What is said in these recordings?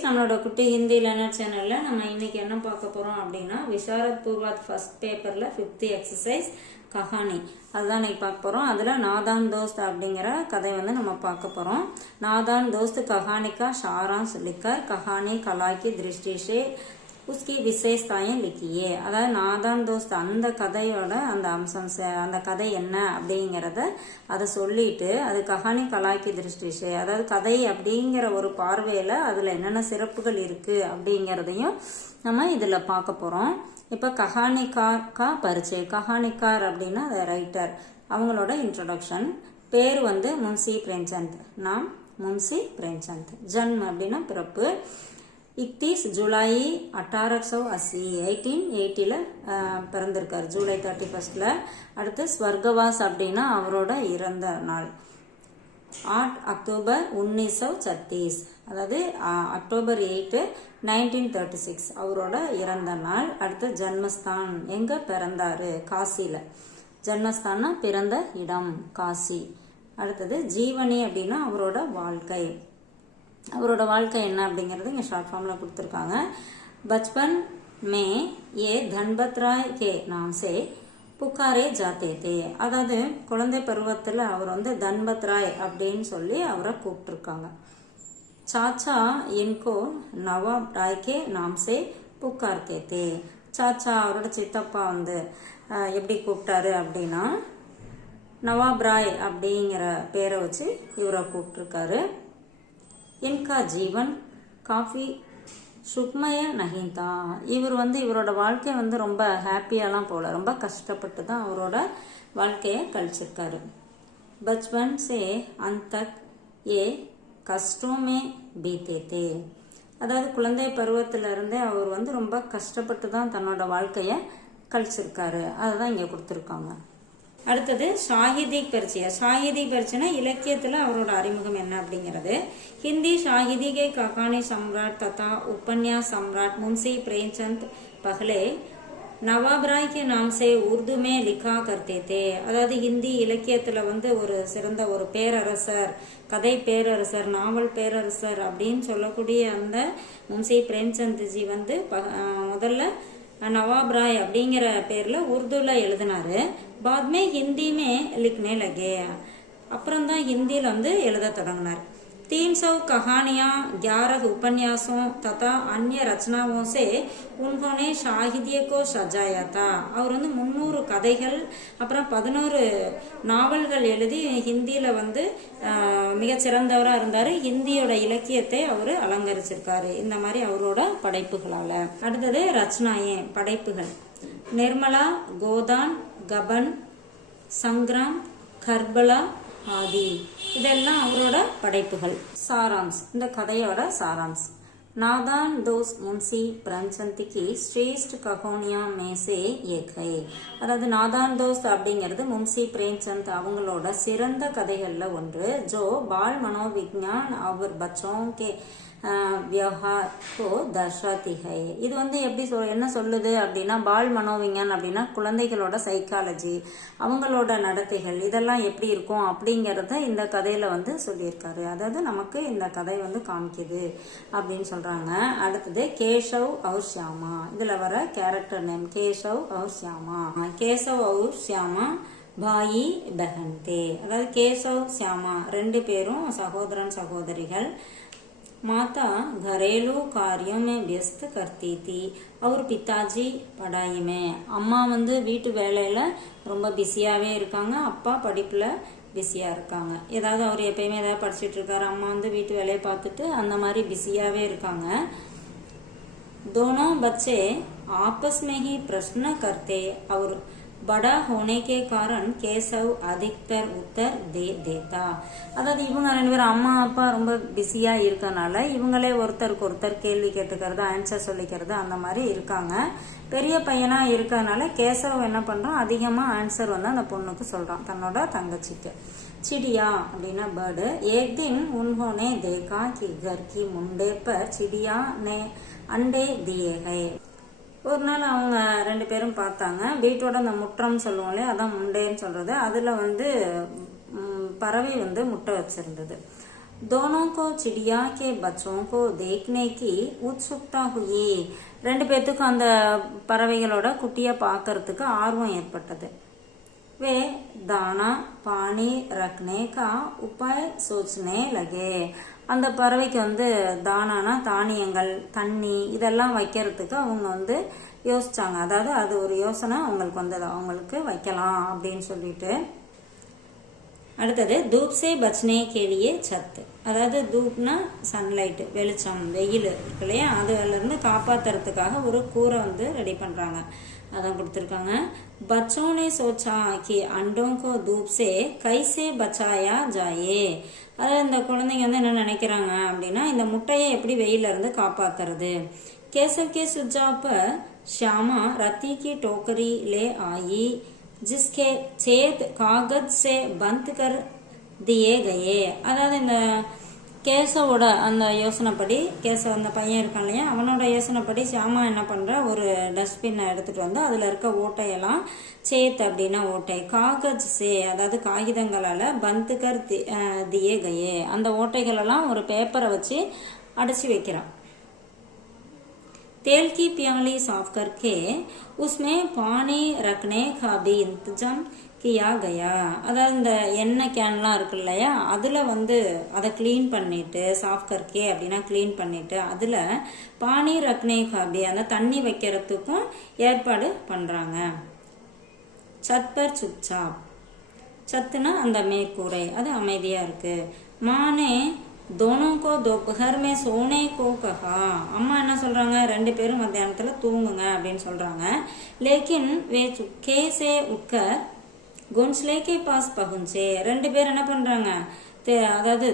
குட்டீஸ், நம்மளோட குட்டி ஹிந்தி லேர்னர் சேனல்ல நம்ம இன்னைக்கு என்ன பார்க்க போறோம் அப்படின்னா விஷாரத் பூர்வாத் ஃபர்ஸ்ட் பேப்பர்ல 5th எக்ஸசைஸ் கஹானி அதுதான் இன்னைக்கு பார்க்க போறோம். அதுல நாதான் தோஸ்த் அப்படிங்கிற கதை வந்து நம்ம பார்க்க போறோம். நாதான் தோஸ்த் கஹானி கா சாராंश लिखकर कहानी कला की दृष्टि से उसकी विशेषताएं लिखिए. அதாவது நாதான் தோஸ்த் அந்த கதையோட அந்த அம்சம் அந்த கதை என்ன அப்படிங்கிறத அதை சொல்லிட்டு அது கஹானி கலாக்கி திருஷ்டிஷே அதாவது கதை அப்படிங்கிற ஒரு பார்வையில அதுல என்னென்ன சிறப்புகள் இருக்கு அப்படிங்கிறதையும் நம்ம இதுல பார்க்க போறோம். இப்ப கஹானிகார் கா பரிச்சை. கஹானிகார் அப்படின்னா ரைட்டர், அவங்களோட இன்ட்ரோடக்ஷன். பேர் வந்து முன்சி பிரேம்சந்த். நாம் முன்சி பிரேம்சந்த். ஜன்ம அப்படின்னா பிறப்பு 31 ஜூலை 1880 1880ல பிறந்திருக்காரு, ஜூலை 31ல. அடுத்து ஸ்வர்கவாஸ் அப்படின்னா அவரோட இறந்த நாள் 8 அக்டோபர் 1936 அதாவது அக்டோபர் 8 1936 அவரோட இறந்த நாள். அடுத்து ஜன்மஸ்தான், எங்க பிறந்தாரு, காசில. ஜன்மஸ்தான்னா பிறந்த இடம் காசி. அடுத்தது ஜீவனி அப்படின்னா அவரோட வாழ்க்கை. அவரோட வாழ்க்கை என்ன அப்படிங்கிறது இங்கே ஷார்ட் ஃபார்ம்ல கொடுத்துருக்காங்க. பச்பன் மே ஏ தன்பத் ராய் கே நாம் சே புகாரே ஜாத்தே தே. அதாவது குழந்தை பருவத்தில் அவர் வந்து தன்பத் ராய் அப்படின்னு சொல்லி அவரை கூப்பிட்டுருக்காங்க. சாச்சா இன்கோ நவாப் ராய் கே நாம் சே புகார்த்தே தே. சாச்சா அவரோட சித்தப்பா வந்து எப்படி கூப்பிட்டாரு அப்படின்னா நவாப் ராய் அப்படிங்கிற பேரை வச்சு இவரை கூப்பிட்டுருக்காரு. இன்கா ஜீவன் காஃபி சுக்மய நஹிந்தா. இவர் வந்து இவரோட வாழ்க்கை வந்து ரொம்ப ஹாப்பியாலாம் போல, ரொம்ப கஷ்டப்பட்டு தான் அவரோட வாழ்க்கையை கழிச்சிருக்காரு. பச்பன் சே அந்தக் ஏ கஷ்டமே பீத்தே தே. அதாவது குழந்தை பருவத்துல இருந்தே அவர் வந்து ரொம்ப கஷ்டப்பட்டு தான் தன்னோட வாழ்க்கைய கழிச்சிருக்காரு. அதுதான் இங்க கொடுத்துருக்காங்க. அடுத்தது சாகிதிக் பரிச்சய. சாகிதிக் பரிச்சைனா இலக்கியத்துல அவரோட அறிமுகம் என்ன அப்படிங்கிறது. हिंदी साहित्य के कहानी सम्राट तथा उपन्यास सम्राट मुंशी प्रेमचंद पहले नवाब राय के नाम से उर्दू में लिखा करते थे. அதாவது ஹிந்தி இலக்கியத்துல வந்து ஒரு சிறந்த ஒரு பேரரசர், கதை பேரரசர், நாவல் பேரரசர் அப்படின்னு சொல்லக்கூடிய அந்த முன்சி பிரேம்சந்த் ஜி வந்து முதல்ல நவாப் ராய் அப்படிங்கிற பேர்ல உருதுல எழுதினாரு. பாத்மே ஹிந்திமே லிக்னே லகே. அப்புறம் தான் ஹிந்தியில வந்து எழுத தொடங்கினார். 300 कहानियां 11 उपन्यासों तथा अन्य रचनाओं से उन्होंने साहित्य को सजाया था. அவர் வந்து 300 கதைகள் அப்புறம் 11 நாவல்கள் எழுதி ஹிந்தியில வந்து மிக சிறந்தவரா இருந்தாரு. ஹிந்தியோட இலக்கியத்தை அவரு அலங்கரிச்சிருக்காரு இந்த மாதிரி அவரோட படைப்புகளால. அடுத்தது ரச்சனாயே படைப்புகள். நிர்மலா, கோதான், கபன், சங்கிராம், கர்பலா ஆதி இதெல்லாம் அவரோட படைப்புகள். சாராம்ஸ், இந்த கதையோட சாராம்ஸ். नादान दोस्त मुंशी प्रेमचंद की श्रेष्ठ कहानियां में से एक है. அதாவது நாதான் தோஸ்த் அப்படிங்கிறது முன்சி பிரேம்சந்த் அவங்களோட சிறந்த கதைகள்ல ஒன்று. ஜோ பால் மனோவிக்ஞான் அவர் பச்சோं के व्यवहार को दर्शाती है. இது வந்து எப்படி என்ன சொல்லுது அப்படின்னா பால் மனோவிஞ்ஞான் அப்படின்னா குழந்தைகளோட சைக்காலஜி, அவங்களோட நடத்தைகள் இதெல்லாம் எப்படி இருக்கும் அப்படிங்கறத இந்த கதையில வந்து சொல்லியிருக்காரு. அதாவது நமக்கு இந்த கதை வந்து காமிக்குது அப்படின்னு சொல்றாங்க. அடுத்தது கேசவ் और श्यामा. இதுல வர கேரக்டர் நேம் கேசவ் और श्यामा. கேசவ் और श्यामा பாயி பெஹன் தே. அதாவது கேசவ் श्यामा ரெண்டு பேரும் சகோதரன் சகோதரிகள். माता घरेलू कार्यों में व्यस्त करती थी और पिताजी पढ़ाई में. அம்மா வந்து வீட்டு வேலையில ரொம்ப பிஸியாவே இருக்காங்க, அப்பா படிப்புல பிஸியா இருக்காங்க. ஏதாவது அவர் எப்பயுமே ஏதாவது படிச்சுட்டு இருக்காரு, அம்மா வந்து வீட்டு வேலையை பார்த்துட்டு அந்த மாதிரி பிஸியாவே இருக்காங்க. दोनों बच्चे आपस में ही प्रश्न करते और बड़ा होने के कारण केशव अधिकतर उत्तर दे देता. அதாவது இவங்க ரெண்டு பேரும் அம்மா அப்பா ரொம்ப பிஸியா இருக்கனால இவங்களே ஒருத்தருக்கு ஒருத்தர் கேள்வி கேட்டுக்கிறது, ஆன்சர் சொல்லிக்கிறது அந்த மாதிரி இருக்காங்க. பெரிய பையனா இருக்கனால கேசவ் என்ன பண்றான், அதிகமா ஆன்சர் வந்து அந்த பொண்ணுக்கு சொல்றான், தன்னோட தங்கச்சிக்கு. चिड़िया அப்படின்னா பேர்டு. एक दिन उन्होंने देखा कि घर की मुंडे पर चिड़िया ने अंडे दिए हैं. ஒரு நாள் அவங்க ரெண்டு பேரும் பார்த்தாங்க, வீட்டோட அந்த முற்றம் சொல்லுவோம் இல்லையா, அதான் முண்டேன்னு சொல்றது, அதுல வந்து பறவை வந்து முட்டை வச்சிருந்தது. दोनों को चिड़िया के बच्चों को देखने की उत्सुकता हुई. ரெண்டு பேத்துக்கும் அந்த பறவைகளோட குட்டியை பார்க்கறதுக்கு ஆர்வம் ஏற்பட்டது. वे दाना पानी रखने का उपाय सोचने लगे. அந்த பறவைக்கு வந்து தானானா தானியங்கள் தண்ணி இதெல்லாம் வைக்கிறதுக்கு அவங்க வந்து யோசிச்சாங்க. அதாவது அது ஒரு யோசனை அவங்களுக்கு வந்தது, அவங்களுக்கு வைக்கலாம் அப்படின்னு சொல்லிட்டு. அடுத்தது தூப் சே பச்னே கேலியே சத்து. அதாவது தூப்னா சன்லைட், வெளிச்சம், வெயில் இருக்கு இல்லையா, அதுலேருந்து காப்பாற்றுறதுக்காக ஒரு கூரை வந்து ரெடி பண்ணுறாங்க. அதான் கொடுத்துருக்காங்க. பச்சோனே சோச்சா கி அண்டோங்கோ தூப் சே கைசே பச்சாயா ஜாயே. அதாவது இந்த குழந்தைங்க வந்து என்ன நினைக்கிறாங்க அப்படின்னா, இந்த முட்டையை எப்படி வெயில இருந்து காப்பாத்துறது. கேசவ் கே சுஜாவ் பர் ஷியாமா ரத்தி கி டோக்கரி லே ஆயி जिसके छेद कागज से बंद कर दिए गए. அதாவது இந்த கேசவோட அந்த யோசனைப்படி, கேசவ அந்த பையன் இருக்கான் இல்லையா, அவனோட யோசனைப்படி ஷியாமா என்ன பண்ற, ஒரு டஸ்ட்பின்னை எடுத்துட்டு வந்து அதுல இருக்க ஓட்டையெல்லாம் சேத் அப்படின்னா ஓட்டை, காகஜ் சே அதாவது காகிதங்களால பந்துகர் தியே கயே அந்த ஓட்டைகள் எல்லாம் ஒரு பேப்பரை வச்சு அடைச்சி வைக்கிறான். तेल की प्याली साफ करके उसमें पानी रखने का भी इंतजाम किया गया. அதாவது இந்த எண்ணெய் கேன்லாம் இருக்கு இல்லையா, அதில் வந்து அதை க்ளீன் பண்ணிட்டு, சாஃப் கர்க்கே அப்படின்னா க்ளீன் பண்ணிட்டு அதில் பானி ரக்னே காபி அந்த தண்ணி வைக்கிறதுக்கும் ஏற்பாடு பண்ணுறாங்க. சத் பர் சுப்சாப். சத்துனா அந்த மேற்கூரை, அது அமைதியாக இருக்கு. மானே दोनों को दोपहर में सोने को कहा. அம்மா என்ன சொல்றாங்க, ரெண்டு பேரும் மத்தியானத்துல தூங்குங்க அப்படின்னு சொல்றாங்க. लेकिन वे चुपके से उठकर घोंसले के पास पहुंचे. ரெண்டு பேர் என்ன பண்றாங்க, அதாவது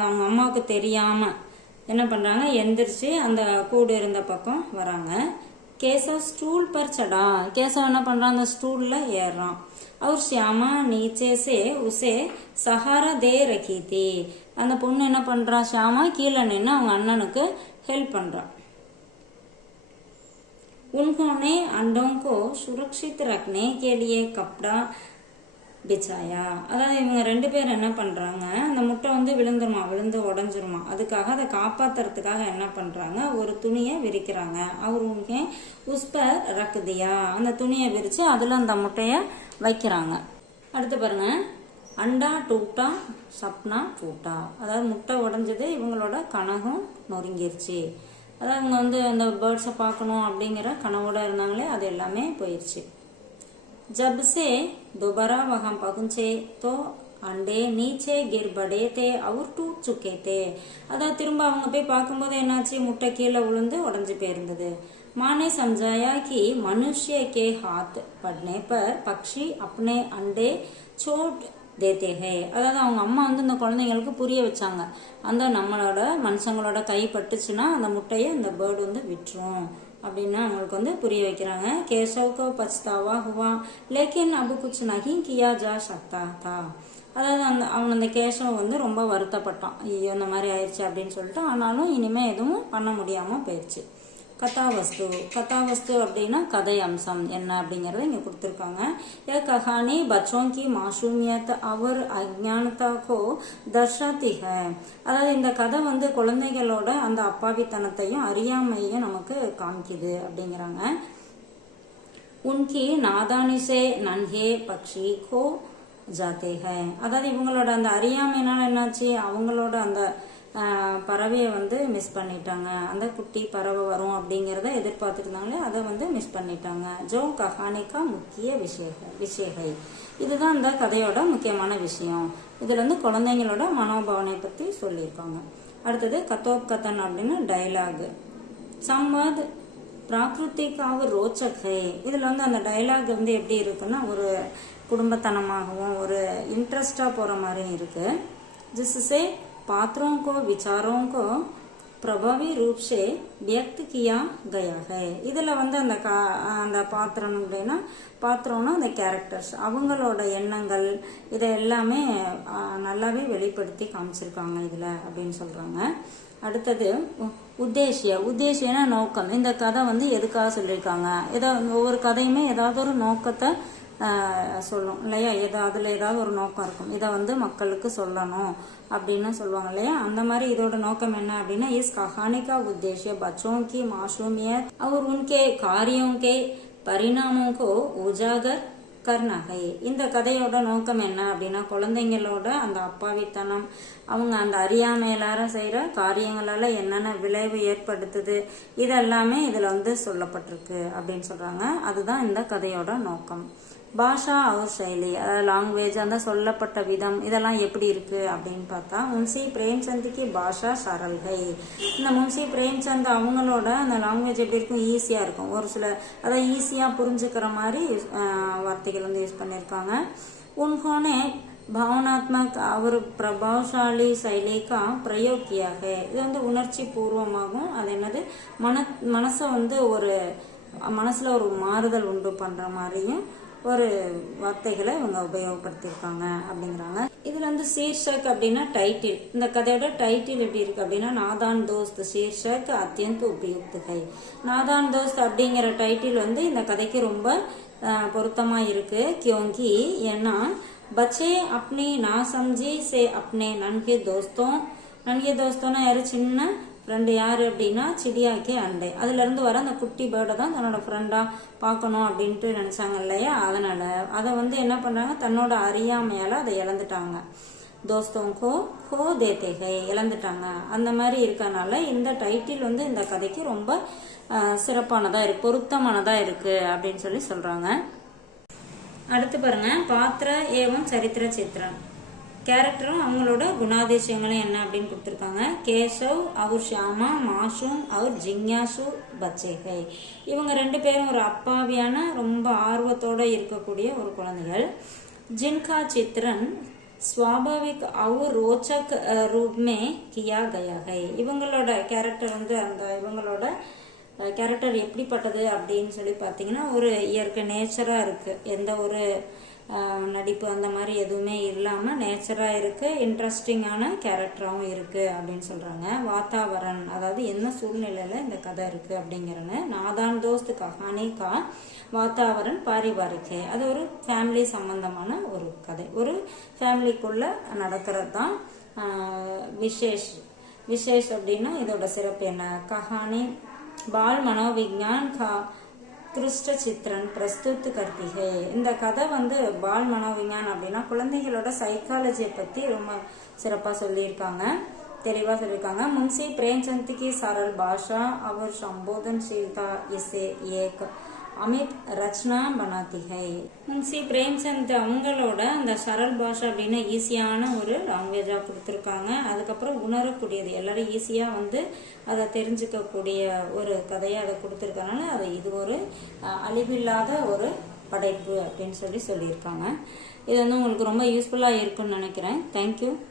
அவங்க அம்மாவுக்கு தெரியாம என்ன பண்றாங்க, எந்திரிச்சு அந்த கூடு இருந்த பக்கம் வராங்க. கேசவ் ஸ்டூல் பர் சடா. கேசவ் என்ன பண்றான், அந்த ஸ்டூல்ல ஏறான். और श्यामा नीचे से उसे सहारा दे रखी थी. அந்த பொண்ணு என்ன பண்றா, ஷியாமா கீழே நின்று அவங்க அண்ணனுக்கு ஹெல்ப் பண்றான். उन्होंने अंडों को सुरक्षित रखने के लिए कपड़ा பிச்சாயா. அதாவது இவங்க ரெண்டு பேரும் என்ன பண்றாங்க, அந்த முட்டை வந்து விழுந்து உடஞ்சிருமா, அதுக்காக அதை காப்பாத்துறதுக்காக என்ன பண்றாங்க, ஒரு துணியை விரிக்கிறாங்க. அவர் உனக்கு உஸ்பர் ரக்குதியா அந்த துணியை விரிச்சு அதுல அந்த முட்டைய வைக்கிறாங்க. அடுத்து பாருங்க, அண்டா டூட்டா சப்னா டூட்டா. அதாவது முட்டை உடஞ்சது, இவங்களோட கனவும் நொறுங்கிருச்சு. அதாவது இவங்க வந்து அந்த பேர்ட்ஸை பார்க்கணும் அப்படிங்கிற கனவோட இருந்தாங்களே, அது எல்லாமே போயிடுச்சு. जब से दोबारा वहां पहुंचे तो अंडे नीचे गिर पड़े थे और टूट चुके थे. அதான் திரும்ப அவங்க போய் பார்க்கும்போது என்னாச்சு, முட்டை கீழே விழுந்து உடஞ்சு போயிருந்தது. माँ ने समझाया कि मनुष्य के हाथ पड़ने पर पक्षी अपने अंडे छोड़ देते हैं. அதாவது அவங்க அம்மா வந்து இந்த குழந்தைங்களுக்கு புரிய வச்சாங்க, அந்த நம்மளோட மனுஷங்களோட கை பட்டுச்சுன்னா அந்த முட்டையை இந்த பேர்டு வந்து விட்டுரும் அப்படின்னா அவங்களுக்கு வந்து புரிய வைக்கிறாங்க. கேசவுக்கு பச்தாவா ஹுவா லேக்கின் அபு குச் நஹி கியா ஜா சக்தா தா. அதாவது அவன் அந்த கேசவ் வந்து ரொம்ப வருத்தப்பட்டான், ஐயோ இந்த மாதிரி ஆயிடுச்சு அப்படின்னு சொல்லிட்டு. ஆனாலும் இனிமே எதுவும் பண்ண முடியாம போயிடுச்சு. கதாவஸ்து அப்படின்னா கதை அம்சம் என்ன அப்படிங்கறத இங்க கொடுத்திருக்காங்க. यह कहानी बच्चों की मासूमियत और अज्ञानता को दर्शाती है. அதாவது இந்த கதை வந்து குழந்தைகளோட அந்த அப்பாவித்தனத்தையும் அறியாமையும் நமக்கு காமிக்குது அப்படிங்கிறாங்க. उनकी नादानी से नन्हे पक्षी खो जाते हैं. அதாவது இவங்களோட அந்த அறியாமைனால என்னாச்சு, அவங்களோட அந்த பறவையை வந்து மிஸ் பண்ணிட்டாங்க. அந்த குட்டி பறவை வரும் அப்படிங்கிறத எதிர்பார்த்துருந்தாங்களே, அதை வந்து மிஸ் பண்ணிட்டாங்க. ஜோ கஹானிக்கா முக்கிய விஷயகை. இதுதான் இந்த கதையோட முக்கியமான விஷயம். இதுல வந்து குழந்தைங்களோட மனோபாவனை பத்தி சொல்லியிருக்காங்க. அடுத்தது கத்தோப் கத்தன் அப்படின்னு டைலாக். சம்வாத் பிராகிருத்திக்காக ரோச்சகை. இதுல வந்து அந்த டைலாக் வந்து எப்படி இருக்குன்னா, ஒரு குடும்பத்தனமாகவும் ஒரு இன்ட்ரெஸ்டா போற மாதிரியும் இருக்கு. जिससे पात्रों को विचारों को प्रभावी रूप से व्यक्त किया गया है. இதுல வந்து அந்த பாத்திரம் அப்படின்னா, பாத்திரம்னா அந்த கேரக்டர்ஸ், அவங்களோட எண்ணங்கள் இதை எல்லாமே நல்லாவே வெளிப்படுத்தி காமிச்சிருக்காங்க இதுல அப்படின்னு சொல்றாங்க. அடுத்தது உத்தேசியனா நோக்கம். இந்த கதை வந்து எதுக்காக சொல்லியிருக்காங்க, ஒவ்வொரு கதையுமே ஏதாவது ஒரு நோக்கத்தை சொல்லும் இல்லையா, அதில் ஏதாவது ஒரு நோக்கம் இருக்கும், இதை வந்து மக்களுக்கு சொல்லணும் அப்படின்னு சொல்லுவாங்க இல்லையா. அந்த மாதிரி இதோட நோக்கம் என்ன அப்படின்னா, இஸ் कहानी का उद्देश्य बच्चों की मासूमियत और उनके कार्यों के परिणामों को उजागर करना है. இந்த கதையோட நோக்கம் என்ன அப்படின்னா, குழந்தைங்களோட அந்த அப்பாவித்தனம், அவங்க அந்த அறியாமையிலார செய்யற காரியங்களால என்னென்ன விளைவு ஏற்படுத்துது, இதெல்லாமே இதுல வந்து சொல்லப்பட்டிருக்கு அப்படின்னு சொல்றாங்க. அதுதான் இந்த கதையோட நோக்கம். பாஷா அவர் சைலி, அதாவது லாங்குவேஜ், அந்த சொல்லப்பட்ட விதம், இதெல்லாம் எப்படி இருக்கு அப்படின்னு பார்த்தா, முன்சி பிரேம்சந்துக்கு பாஷா சரல்கை. இந்த முன்சி பிரேம்சந்த் அவங்களோட அந்த லாங்குவேஜ் எப்படி இருக்கும், ஈஸியா இருக்கும். ஒரு சில அதாவது ஈஸியா புரிஞ்சுக்கிற மாதிரி வார்த்தைகள் வந்து யூஸ் பண்ணியிருக்காங்க. உன்ஹோனே भावनात्मक और प्रभावशाली शैली का प्रयोग किया है. இது வந்து உணர்ச்சி பூர்வமாகவும், அது என்னது மனசை வந்து ஒரு மனசுல ஒரு மாறுதல் உண்டு பண்ற மாதிரியும் ஒரு வார்த்தைகளை இவங்க உபயோகப்படுத்தியிருக்காங்க அப்படிங்கிறாங்க. இதுல வந்து சீர்ஷக் அப்படின்னா டைட்டில். இந்த கதையோட டைட்டில் எப்படி இருக்கு அப்படின்னா, நாதான் தோஸ்த் சீர்ஷக் அத்தியந்த உபயுக்தகை. நாதான் தோஸ்த் அப்படிங்கிற டைட்டில் வந்து இந்த கதைக்கு ரொம்ப பொருத்தமா இருக்கு. கியோங்கி ஏன்னா, बच्चे अपनी नासमझी से अपने नन्हे दोस्तों யாரு, சின்ன ஃப்ரெண்டு யாரு அப்படின்னா சிடியாக்கே அண்டை, அதுல இருந்து வர அந்த குட்டி பேர்டை தான் தன்னோட ஃப்ரெண்டா பார்க்கணும் அப்படின்ட்டு நினைச்சாங்க இல்லையா. அதனால அதை வந்து என்ன பண்றாங்க, தன்னோட அறியாமையால அதை இழந்துட்டாங்க. தோஸ்தோங்கோ ஹோ தேத்தேகை, இழந்துட்டாங்க. அந்த மாதிரி இருக்கனால இந்த டைட்டில் வந்து இந்த கதைக்கு ரொம்ப சிறப்பானதா இருக்கு, பொருத்தமானதா இருக்கு அப்படின்னு சொல்லி சொல்றாங்க. அடுத்து பாருங்க, பாத்திர ஏவம் சரித்திர சித்திரம். கேரக்டரும் அவங்களோட குணாதிசயங்களும் என்ன அப்படின்னு கொடுத்துருக்காங்க. கேசவ் அவர் ஷியாமா மாசூம் அவர் ஜிங்யாசு பச்சேகை. இவங்க ரெண்டு பேரும் ஒரு அப்பாவியான ரொம்ப ஆர்வத்தோட இருக்கக்கூடிய ஒரு குழந்தைகள். ஜின்கா சித்திரன் स्वाभाविक और रोचक रूप में किया गया है. இவங்களோட கேரக்டர் வந்து அந்த இவங்களோட கேரக்டர் எப்படிப்பட்டது அப்படின்னு சொல்லி பார்த்தீங்கன்னா, ஒரு இயற்கை நேச்சராக இருக்கு, எந்த ஒரு நடிப்பு அந்த மாதிரி எதுவுமே இல்லாமல் நேச்சராக இருக்கு, இன்ட்ரெஸ்டிங்கான கேரக்டராகவும் இருக்கு அப்படின்னு சொல்றாங்க. வாத்தாவரன், அதாவது என்ன சூழ்நிலையில இந்த கதை இருக்கு அப்படிங்கிறன்னு. நாதான் தோஸ்த் கஹானி கா வாத்தாவரன் பாரிவாரிக்கே, அது ஒரு ஃபேமிலி சம்பந்தமான ஒரு கதை, ஒரு ஃபேமிலிக்குள்ள நடக்கிறது தான். விசேஷ் அப்படின்னா இதோட சிறப்பு என்ன, கஹானி பால் மனோவிஞ்ஞான் கா கிருஷ்ட சித்திரன் பிரஸ்துத் கர்த்திகை. இந்த கதை வந்து பால் மனோவிஞ்ஞான் அப்படின்னா குழந்தைகளோட சைக்காலஜியை பத்தி ரொம்ப சிறப்பா சொல்லியிருக்காங்க, தெளிவா சொல்லியிருக்காங்க. முன்சி பிரேம்சந்த் की सरल भाषा और संबोधनशीलता इसे एक அமித் ரச்சனா பனாத்தி ஹை. முன்சி பிரேம்சந்த் அவங்களோட அந்த சரல் பாஷா அப்படின்னா ஈஸியான ஒரு லாங்குவேஜா கொடுத்துருக்காங்க. அதுக்கப்புறம் உணரக்கூடியது, எல்லாரும் ஈஸியா வந்து அதை தெரிஞ்சுக்கக்கூடிய ஒரு கதையை அதை கொடுத்துருக்கனால அது இது ஒரு அழிவில்லாத ஒரு படைப்பு அப்படின்னு சொல்லியிருக்காங்க. இது வந்து உங்களுக்கு ரொம்ப யூஸ்ஃபுல்லா இருக்குன்னு நினைக்கிறேன். தேங்க்யூ.